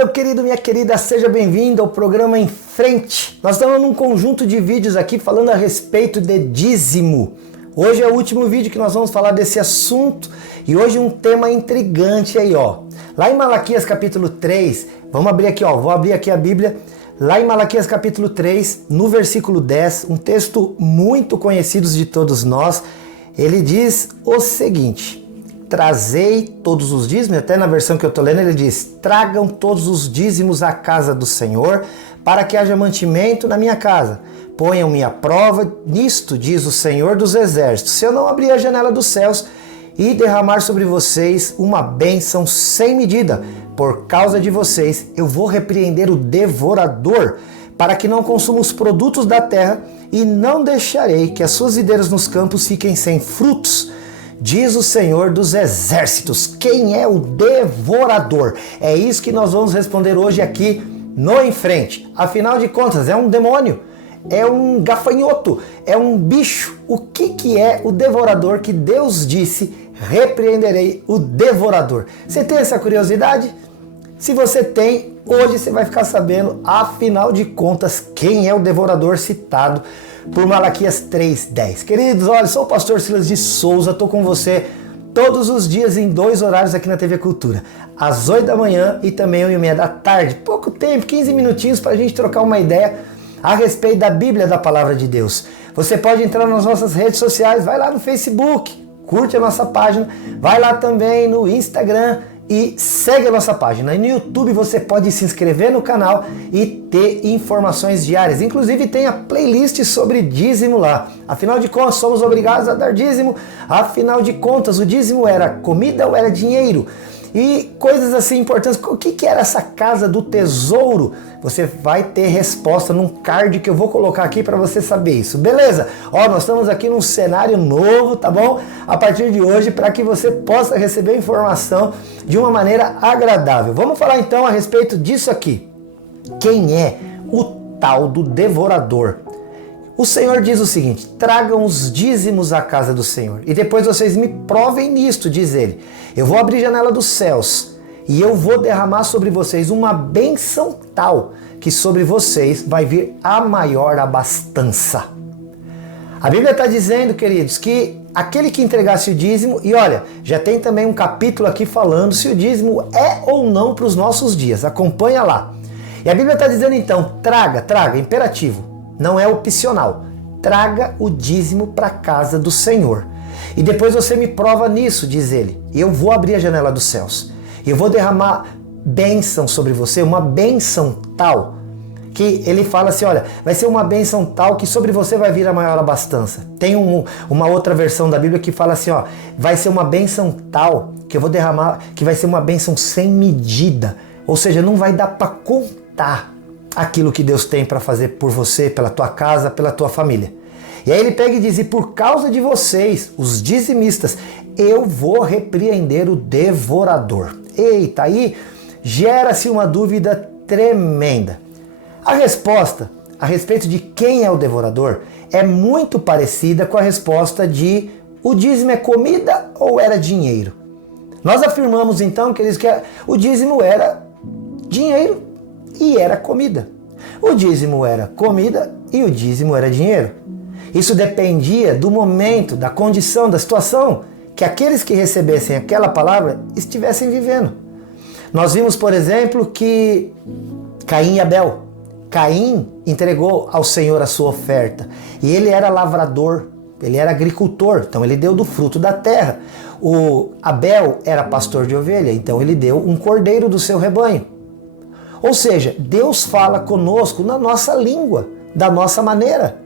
meu querido, minha querida, seja bem-vindo ao programa Em Frente. Nós estamos num conjunto de vídeos aqui falando a respeito de dízimo. Hoje é o último vídeo que nós vamos falar desse assunto e hoje um tema intrigante aí, ó. Lá em Malaquias capítulo 3, vamos abrir aqui, ó, vou abrir aqui a Bíblia. Lá em Malaquias capítulo 3, no versículo 10, um texto muito conhecido de todos nós, ele diz o seguinte: trazei todos os dízimos, até na versão que eu estou lendo ele diz, tragam todos os dízimos à casa do Senhor, para que haja mantimento na minha casa. Ponham-me à prova nisto, diz o Senhor dos Exércitos, se eu não abrir a janela dos céus e derramar sobre vocês uma bênção sem medida. Por causa de vocês, eu vou repreender o devorador, para que não consuma os produtos da terra, e não deixarei que as suas videiras nos campos fiquem sem frutos. Diz o Senhor dos Exércitos. Quem é o devorador? É isso que nós vamos responder hoje aqui no Em Frente. Afinal de contas, é um demônio, é um gafanhoto, é um bicho. O que é o devorador que Deus disse, repreenderei o devorador? Você tem essa curiosidade? Se você tem, hoje você vai ficar sabendo, afinal de contas, quem é o devorador citado por Malaquias 3:10. Queridos, olha, sou o pastor Silas de Souza, estou com você todos os dias em 2 horários aqui na TV Cultura, às 8 da manhã e também 1h30 da tarde. Pouco tempo, 15 minutinhos para a gente trocar uma ideia a respeito da Bíblia, da Palavra de Deus. Você pode entrar nas nossas redes sociais, vai lá no Facebook, curte a nossa página, vai lá também no Instagram e segue a nossa página. E no YouTube você pode se inscrever no canal e ter informações diárias. Inclusive tem a playlist sobre dízimo lá. Afinal de contas, somos obrigados a dar dízimo. Afinal de contas, o dízimo era comida ou era dinheiro? E coisas assim importantes. O que era essa casa do tesouro? Você vai ter resposta num card que eu vou colocar aqui para você saber isso, beleza? Ó, nós estamos aqui num cenário novo, tá bom? A partir de hoje, para que você possa receber informação de uma maneira agradável. Vamos falar então a respeito disso aqui. Quem é o tal do devorador? O Senhor diz o seguinte: tragam os dízimos à casa do Senhor e depois vocês me provem nisto, diz ele. Eu vou abrir a janela dos céus e eu vou derramar sobre vocês uma bênção tal que sobre vocês vai vir a maior abastança. A Bíblia está dizendo, queridos, que aquele que entregasse o dízimo, e olha, já tem também um capítulo aqui falando se o dízimo é ou não para os nossos dias. Acompanha lá. E a Bíblia está dizendo então, traga, imperativo. Não é opcional. Traga o dízimo para a casa do Senhor. E depois você me prova nisso, diz ele. Eu vou abrir a janela dos céus. Eu vou derramar bênção sobre você, uma bênção tal, que ele fala assim, olha, vai ser uma bênção tal que sobre você vai vir a maior abastança. Tem uma outra versão da Bíblia que fala assim, ó, vai ser uma bênção tal que eu vou derramar, que vai ser uma bênção sem medida. Ou seja, não vai dar para contar aquilo que Deus tem para fazer por você, pela tua casa, pela tua família. E aí ele pega e diz, e por causa de vocês, os dizimistas, eu vou repreender o devorador. Eita, aí gera-se uma dúvida tremenda. A resposta a respeito de quem é o devorador é muito parecida com a resposta de o dízimo é comida ou era dinheiro? Nós afirmamos então, queridos, que o dízimo era dinheiro e era comida. O dízimo era comida e o dízimo era dinheiro. Isso dependia do momento, da condição, da situação que aqueles que recebessem aquela palavra estivessem vivendo. Nós vimos, por exemplo, que Caim e Abel. Caim entregou ao Senhor a sua oferta e ele era lavrador, ele era agricultor, então ele deu do fruto da terra. O Abel era pastor de ovelha, então ele deu um cordeiro do seu rebanho. Ou seja, Deus fala conosco na nossa língua, da nossa maneira.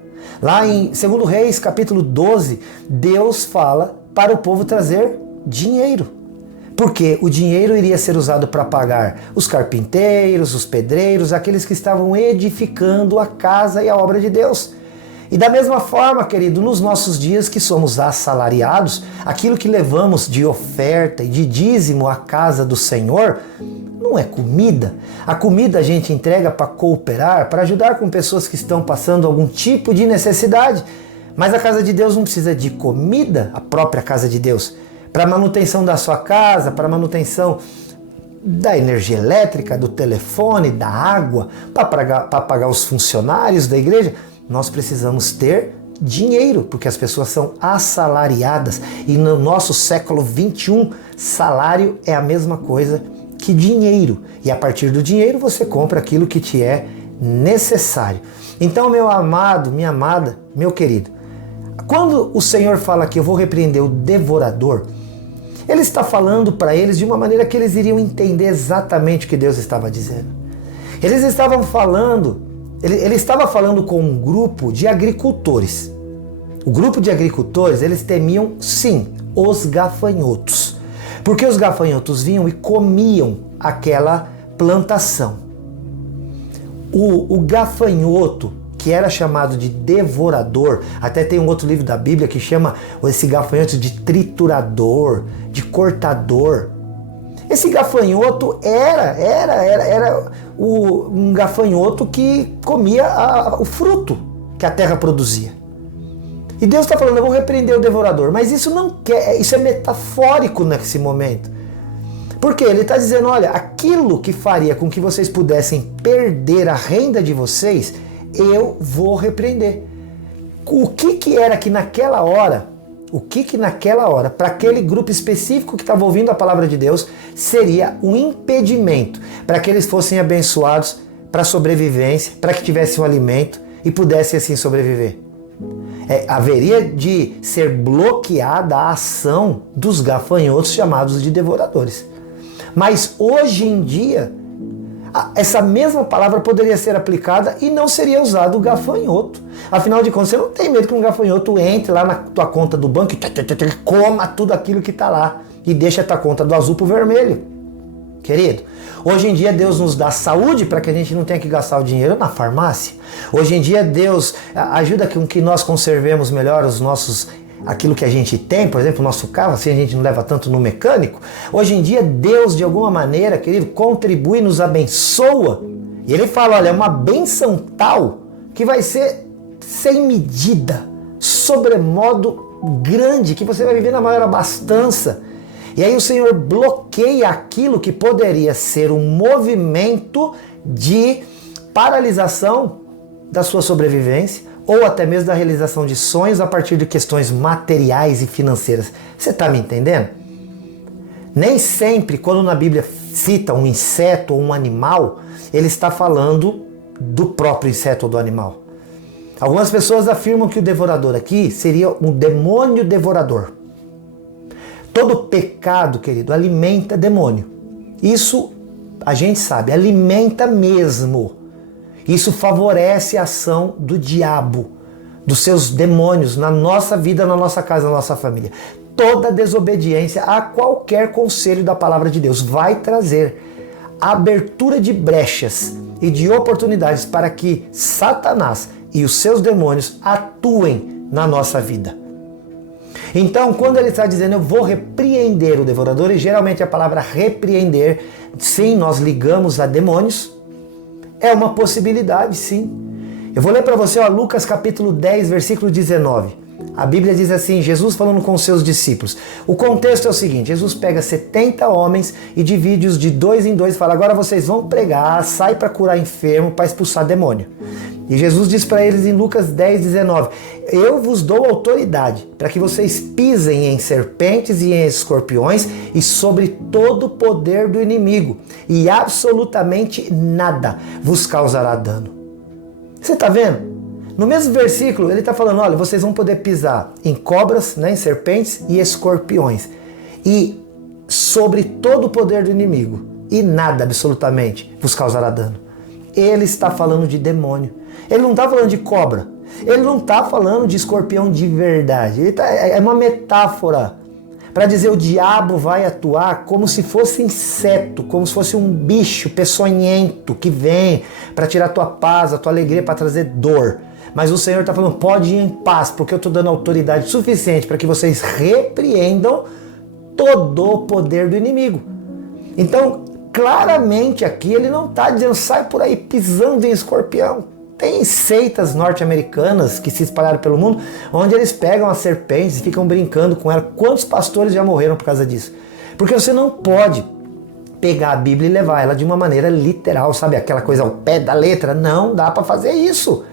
Lá em 2 Reis, capítulo 12, Deus fala para o povo trazer dinheiro. Porque o dinheiro iria ser usado para pagar os carpinteiros, os pedreiros, aqueles que estavam edificando a casa e a obra de Deus. E da mesma forma, querido, nos nossos dias que somos assalariados, aquilo que levamos de oferta e de dízimo à casa do Senhor não é comida. A comida a gente entrega para cooperar, para ajudar com pessoas que estão passando algum tipo de necessidade. Mas a casa de Deus não precisa de comida, a própria casa de Deus. Para a manutenção da sua casa, para a manutenção da energia elétrica, do telefone, da água, para pagar os funcionários da igreja. Nós precisamos ter dinheiro, porque as pessoas são assalariadas. E no nosso século 21, salário é a mesma coisa que dinheiro. E a partir do dinheiro você compra aquilo que te é necessário. Então, meu amado, minha amada, meu querido, quando o Senhor fala que eu vou repreender o devorador, Ele está falando para eles de uma maneira que eles iriam entender exatamente o que Deus estava dizendo. Ele estava falando com um grupo de agricultores. O grupo de agricultores, eles temiam, sim, os gafanhotos. Porque os gafanhotos vinham e comiam aquela plantação. O gafanhoto, que era chamado de devorador, até tem um outro livro da Bíblia que chama esse gafanhoto de triturador, de cortador. Esse gafanhoto era um gafanhoto que comia o fruto que a terra produzia. E Deus está falando, eu vou repreender o devorador, mas isso é metafórico nesse momento. Porque Ele está dizendo, olha, aquilo que faria com que vocês pudessem perder a renda de vocês, eu vou repreender. O que era que naquela hora, para aquele grupo específico que estava ouvindo a palavra de Deus, seria um impedimento para que eles fossem abençoados para a sobrevivência, para que tivessem um alimento e pudessem assim sobreviver? Haveria de ser bloqueada a ação dos gafanhotos chamados de devoradores. Mas hoje em dia, essa mesma palavra poderia ser aplicada e não seria usado o gafanhoto. Afinal de contas, você não tem medo que um gafanhoto entre lá na tua conta do banco e coma tudo aquilo que está lá e deixa a tua conta do azul para o vermelho. Querido, hoje em dia Deus nos dá saúde para que a gente não tenha que gastar o dinheiro na farmácia. Hoje em dia Deus ajuda com que nós conservemos melhor aquilo que a gente tem, por exemplo, o nosso carro, assim a gente não leva tanto no mecânico. Hoje em dia Deus, de alguma maneira, querido, contribui, nos abençoa. E Ele fala, olha, é uma benção tal que vai ser sem medida, sobremodo grande, que você vai viver na maior abastança. E aí o Senhor bloqueia aquilo que poderia ser um movimento de paralisação da sua sobrevivência, ou até mesmo da realização de sonhos a partir de questões materiais e financeiras. Você está me entendendo? Nem sempre, quando na Bíblia cita um inseto ou um animal, ele está falando do próprio inseto ou do animal. Algumas pessoas afirmam que o devorador aqui seria um demônio devorador. Todo pecado, querido, alimenta demônio. Isso a gente sabe, alimenta mesmo. Isso favorece a ação do diabo, dos seus demônios na nossa vida, na nossa casa, na nossa família. Toda desobediência a qualquer conselho da palavra de Deus vai trazer abertura de brechas e de oportunidades para que Satanás e os seus demônios atuem na nossa vida. Então, quando ele está dizendo eu vou repreender o devorador, e geralmente a palavra repreender, sim, nós ligamos a demônios, é uma possibilidade, sim. Eu vou ler para você, Lucas capítulo 10, versículo 19. A Bíblia diz assim, Jesus falando com os seus discípulos. O contexto é o seguinte, Jesus pega 70 homens e divide-os de 2 em 2 e fala, agora vocês vão pregar, sai para curar enfermo, para expulsar demônio. E Jesus diz para eles em Lucas 10, 19, eu vos dou autoridade para que vocês pisem em serpentes e em escorpiões e sobre todo o poder do inimigo, e absolutamente nada vos causará dano. Você está vendo? No mesmo versículo, ele está falando, olha, vocês vão poder pisar em cobras, em serpentes e escorpiões, e sobre todo o poder do inimigo, e nada absolutamente vos causará dano. Ele está falando de demônio. Ele não está falando de cobra. Ele não está falando de escorpião de verdade. É uma metáfora para dizer o diabo vai atuar como se fosse inseto, como se fosse um bicho peçonhento que vem para tirar a tua paz, a tua alegria, para trazer dor. Mas o Senhor está falando, pode ir em paz, porque eu estou dando autoridade suficiente para que vocês repreendam todo o poder do inimigo. Então, claramente aqui ele não está dizendo, sai por aí pisando em escorpião. Tem seitas norte-americanas que se espalharam pelo mundo, onde eles pegam as serpentes e ficam brincando com ela. Quantos pastores já morreram por causa disso? Porque você não pode pegar a Bíblia e levar ela de uma maneira literal, sabe? Aquela coisa ao pé da letra. Não dá para fazer isso.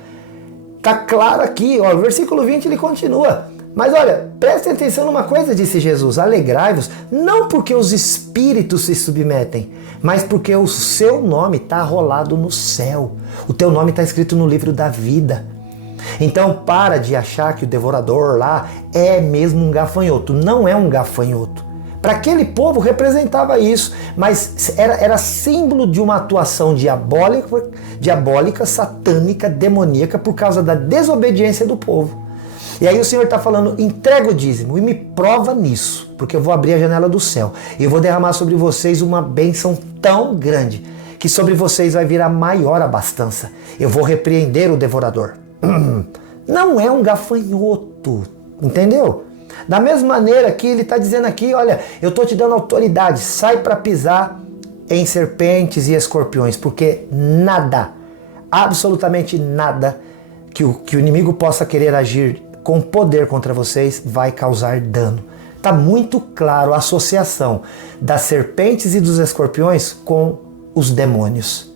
Tá claro aqui, ó, o versículo 20 ele continua. Mas olha, prestem atenção numa coisa, disse Jesus, alegrai-vos, não porque os espíritos se submetem, mas porque o seu nome está arrolado no céu. O teu nome está escrito no livro da vida. Então para de achar que o devorador lá é mesmo um gafanhoto. Não é um gafanhoto. Para aquele povo representava isso, mas era símbolo de uma atuação diabólica, satânica, demoníaca por causa da desobediência do povo. E aí o Senhor está falando, entrega o dízimo e me prova nisso, porque eu vou abrir a janela do céu e eu vou derramar sobre vocês uma bênção tão grande que sobre vocês vai vir a maior abastança. Eu vou repreender o devorador. Não é um gafanhoto, entendeu? Da mesma maneira que ele está dizendo aqui, olha, eu estou te dando autoridade, sai para pisar em serpentes e escorpiões, porque nada, absolutamente nada que o inimigo possa querer agir com poder contra vocês vai causar dano. Está muito claro a associação das serpentes e dos escorpiões com os demônios.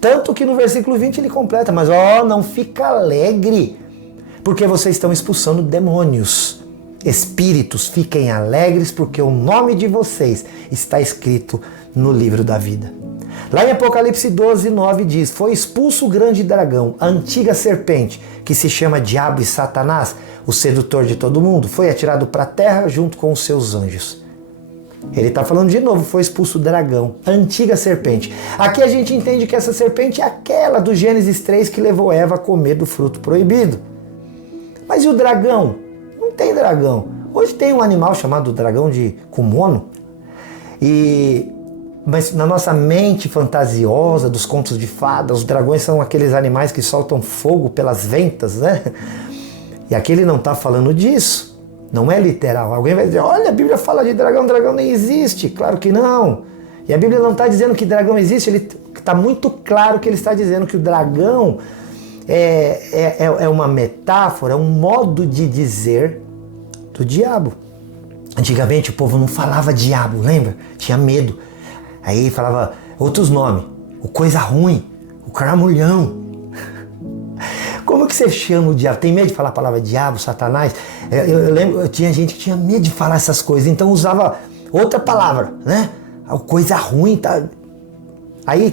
Tanto que no versículo 20 ele completa, mas não fica alegre, porque vocês estão expulsando demônios. Espíritos, fiquem alegres, porque o nome de vocês está escrito no livro da vida. Lá em Apocalipse 12, 9 diz, foi expulso o grande dragão, a antiga serpente, que se chama Diabo e Satanás, o sedutor de todo mundo, foi atirado para a terra junto com os seus anjos. Ele está falando de novo, foi expulso o dragão, a antiga serpente. Aqui a gente entende que essa serpente é aquela do Gênesis 3 que levou Eva a comer do fruto proibido. Mas e o dragão? Não tem dragão. Hoje tem um animal chamado dragão de Komodo. Mas na nossa mente fantasiosa dos contos de fada, os dragões são aqueles animais que soltam fogo pelas ventas, né? E aqui ele não está falando disso. Não é literal. Alguém vai dizer, olha, a Bíblia fala de dragão, dragão nem existe. Claro que não. E a Bíblia não está dizendo que dragão existe, ele está muito claro que ele está dizendo que o dragão é uma metáfora, é um modo de dizer do diabo. Antigamente o povo não falava diabo, lembra? Tinha medo. Aí falava outros nomes. O coisa ruim, o caramulhão. Como que você chama o diabo? Tem medo de falar a palavra diabo, satanás? Eu lembro, tinha gente que tinha medo de falar essas coisas, então usava outra palavra, né? Coisa ruim, tá? Aí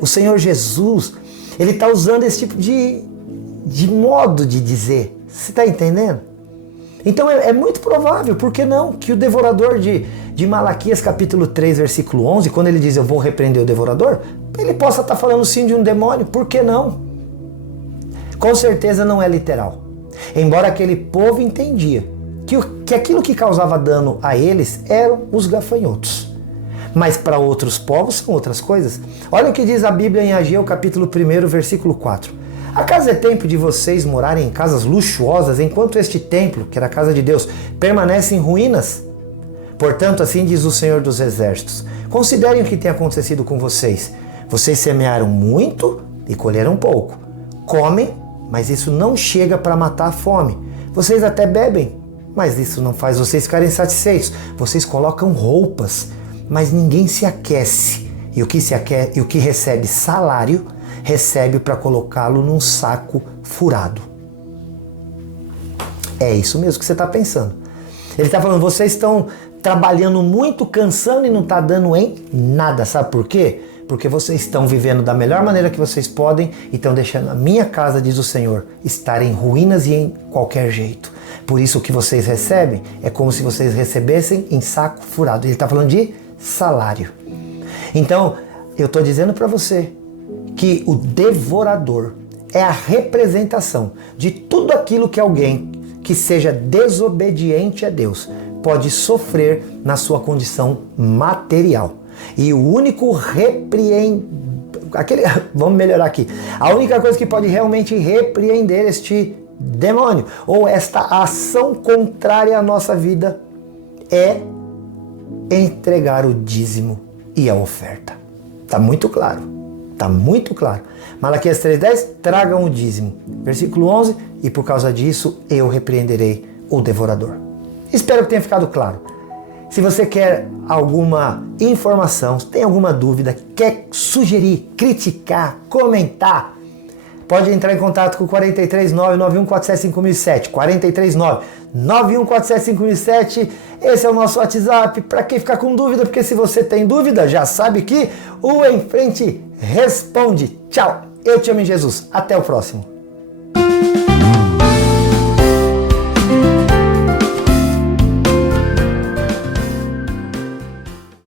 o Senhor Jesus, ele está usando esse tipo de modo de dizer. Você está entendendo? Então é muito provável, por que não, que o devorador de Malaquias capítulo 3, versículo 11, quando ele diz eu vou repreender o devorador, ele possa estar falando sim de um demônio, por que não? Com certeza não é literal. Embora aquele povo entendia que aquilo que causava dano a eles eram os gafanhotos. Mas para outros povos são outras coisas. Olha o que diz a Bíblia em Ageu capítulo 1, versículo 4. Acaso é tempo de vocês morarem em casas luxuosas enquanto este templo, que era a casa de Deus, permanece em ruínas? Portanto, assim diz o Senhor dos Exércitos. Considerem o que tem acontecido com vocês. Vocês semearam muito e colheram pouco. Comem, mas isso não chega para matar a fome. Vocês até bebem, mas isso não faz vocês ficarem satisfeitos. Vocês colocam roupas, mas ninguém se aquece. E o que recebe salário, recebe para colocá-lo num saco furado. É isso mesmo que você está pensando. Ele está falando, vocês estão trabalhando muito, cansando e não está dando em nada. Sabe por quê? Porque vocês estão vivendo da melhor maneira que vocês podem e estão deixando a minha casa, diz o Senhor, estar em ruínas e em qualquer jeito. Por isso o que vocês recebem é como se vocês recebessem em saco furado. Ele está falando de salário. Então, eu estou dizendo para você que o devorador é a representação de tudo aquilo que alguém que seja desobediente a Deus pode sofrer na sua condição material. E o único vamos melhorar aqui. A única coisa que pode realmente repreender este demônio ou esta ação contrária à nossa vida é entregar o dízimo e a oferta. Tá muito claro. Tá muito claro. Malaquias 3:10, tragam o dízimo. Versículo 11, e por causa disso eu repreenderei o devorador. Espero que tenha ficado claro. Se você quer alguma informação, tem alguma dúvida, quer sugerir, criticar, comentar, pode entrar em contato com o 439-9147-5007, 439-9147-5007, esse é o nosso WhatsApp, para quem ficar com dúvida, porque se você tem dúvida, já sabe que o Em Frente responde. Tchau, eu te amo em Jesus, até o próximo.